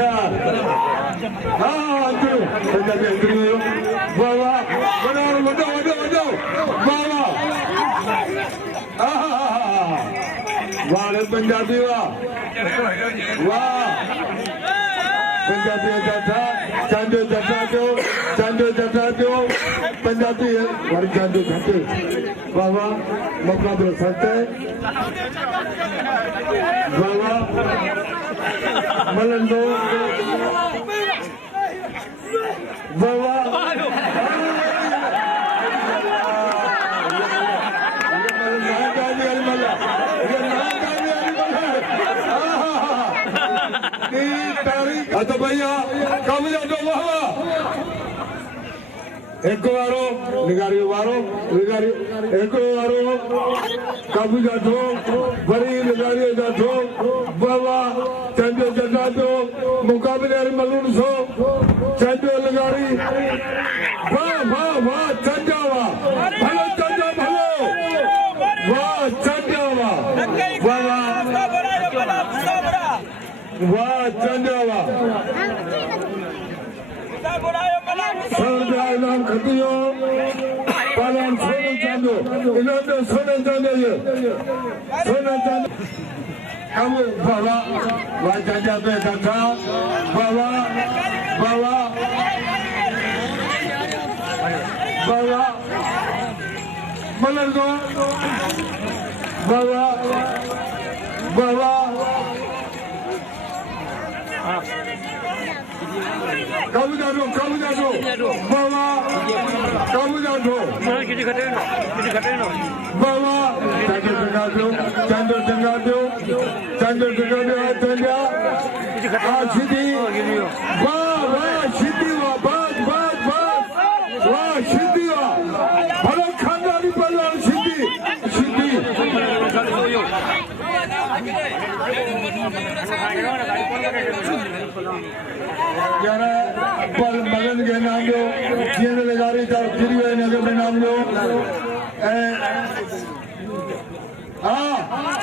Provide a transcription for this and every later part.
अच्छा हाँ अंदर पंजाबी अंदर वाह वाह वडो वडो वडो वडो वाह वाह वाह पंजाबी वाह वाह पंजाबी जटा चांदो जटा दो पंजाबी वाली चांदो घटे वाह वाह मुकाबला सत्य वाह वाह मलंदो वाह वाह तो भैया कब जाओ वाह एक वारो निगारी वारो निगारी एक वारो कब जाओ बड़ी निगारी जाओ बाबा चंदो जटा दो मुकाबले मलून सो चंदो निगारी वाह वाह वाह चंदा वाह भलो चंदा भलो वाह चंदा वाह वाह वाह चंदा वाह नाम खतियो पालन सोना चांदो इन्होंने सोना चांदो ये सोना चांदो हम बाबा वाह चाचा पे चाचा बाबा बाबा बाबा मलर दो बाबा बाबा कब जाओ बाबा कब जाओ बाबा चंदो जंगा दो सीधी वाह वाह सीधी वाह बात वाह सीधी वाह भलो खानदानी परिवार सीधी पर मगन के नाम लो केंद्र लगारी था फिर वे नगर में नाम लो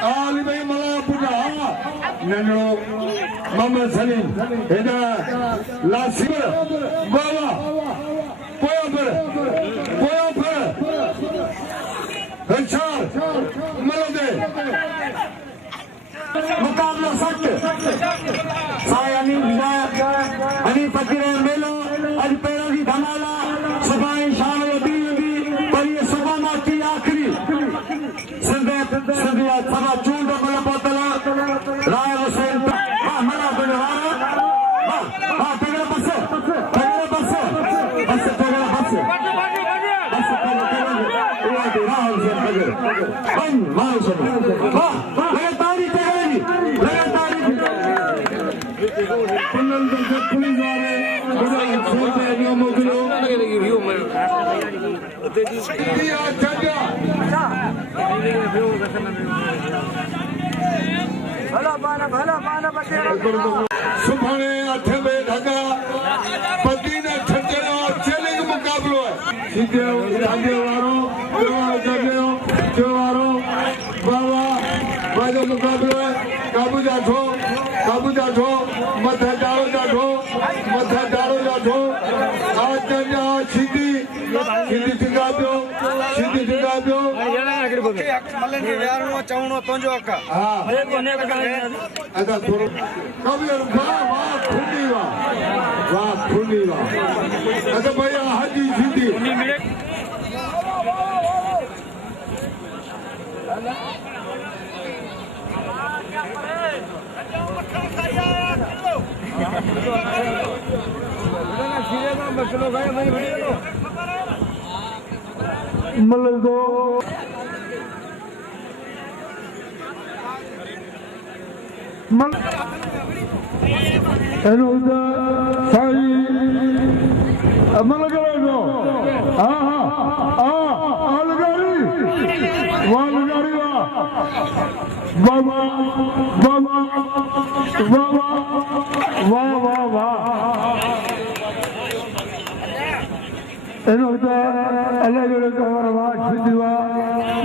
आली भाई मला पुना ननो मोहम्मद सलीम हेदा लासिर बाबा पोया पर अच्छा मलदे मुकाबला सख्त सायानी हनी फकीर मेलो अज पेरों की धमाला सुबह शाम दी पर ये सुबह माती आखिरी सदिया सभा चूंड मला पोतला राय हुसैन मला बनवारा तगड़ा बस पुलिस वाले सुभाणे अठ में ढगा पति ने छटना चैलेंज मुकाबलो है सीधे वारो बाबा बाजो मुकाबलो है काबू जाठो मथा डालो आज सीधी टिका दो मलन के यारो चवणो तोंजो अक्का हां अच्छा थोरो कबीर वाह खुली वाह अच्छा भैया हाजी सीधी मलल दो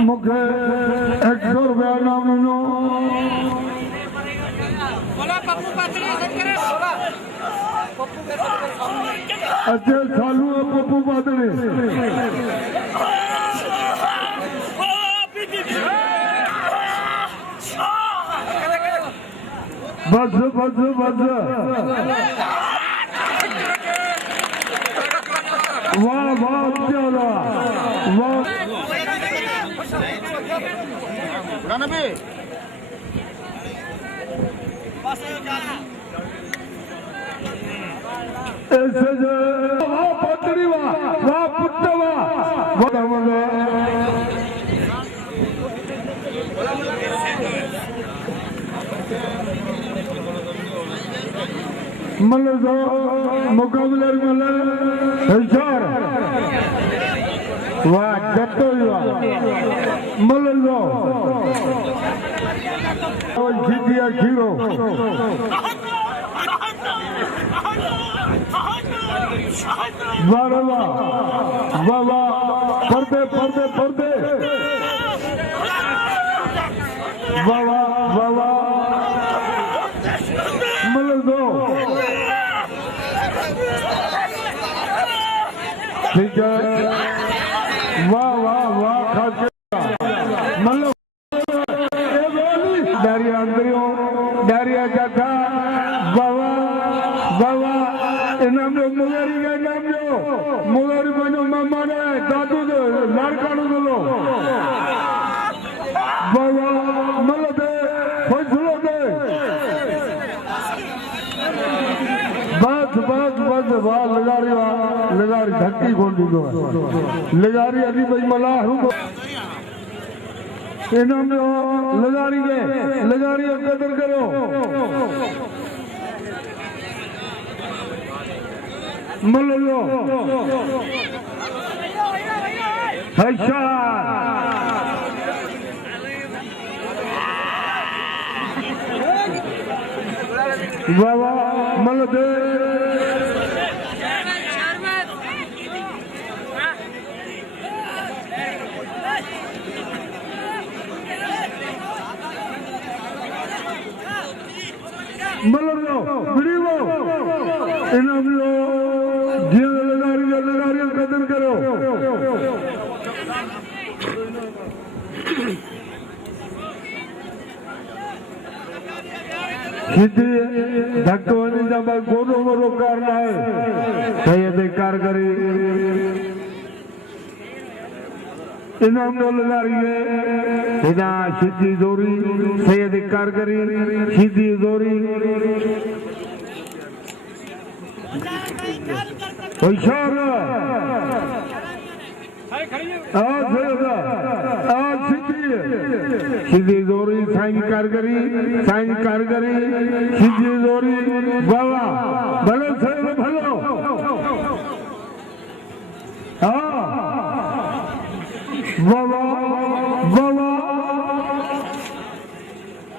मुखे 100 रुपया नाम अच्छे सालू पप्पू बादले बस बस बस वाह वाह चला वाह ऐसे वाह पटरी वाह वाह पुट्टा वाह मतलब मुकाबले होशियार वाह जत्तो वाह मतलब जीतिया खीरो वाह वाह वाह वाह पर्दे पर्दे पर्दे वाह वाह वाह वाह मतलब ठीक है वाह वाह वाह खास मतलब डारिया अंदरियों डारिया जाता बाबा बाबा इनाम जो मुगेरी का इनाम जो मुगेरी बनो मामा ने दादू दो लाड़काड़ू दो बाबा मतलब फैसलो दे बस बस बस वाह लगारी धक्की खोल दी दो लगारी अली भाई मला इनाम जो लगारी के लगारी कदर करो मल्लो अच्छा बाबा मल्लो मल्लो वीडियो इनाम लो लगारी कदर करो सीधी धक्कवानी जब गोनो मोरो करना है सैयद कारगरी इनाम लो लगारी है इना सीधी जोरी सैयद कारगरी सीधी जोरी होशियार सीधी जोरी साईं कारगरी सीधी जोरी बाबा भलो सर भलो हाँ बाबा बाबा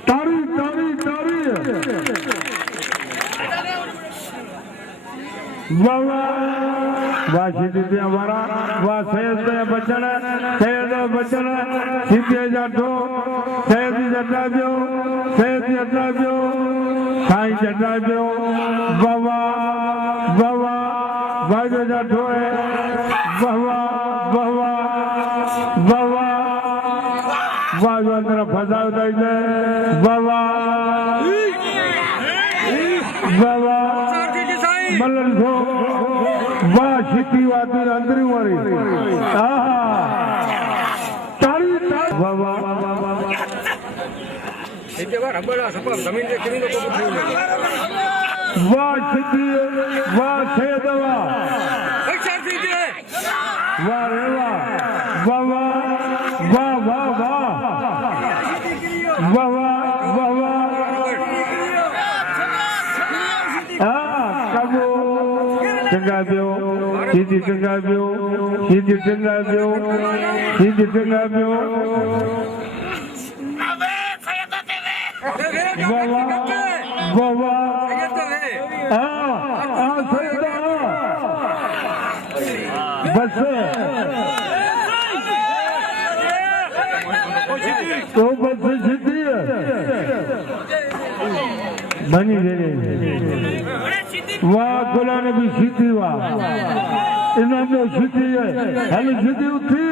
तारी तारी तारी बाबा वाह सीधी हमारा वाह सैयद बच्चन सीधी जाठो सैयद जटा पियो साईं जटा पियो बाबा बाबा भाई जाठो है बाबा बाबा बाबा वाह जो अंदर फसा बाबा बाबा मल्लन सो वाह सीधी वाती अंदरी वाली तारी बाबा वाह सीधी वाह सैयद वाह रेवा बाबा वाह वाह वाह वाह वाह कबो चंगा पियो सीधी चंगा पियो बाबा बाबा बस तो बस सीधी बनी वाह गुला नबी सीधी वाह इन्होंने सीधी है हल सीधी उठी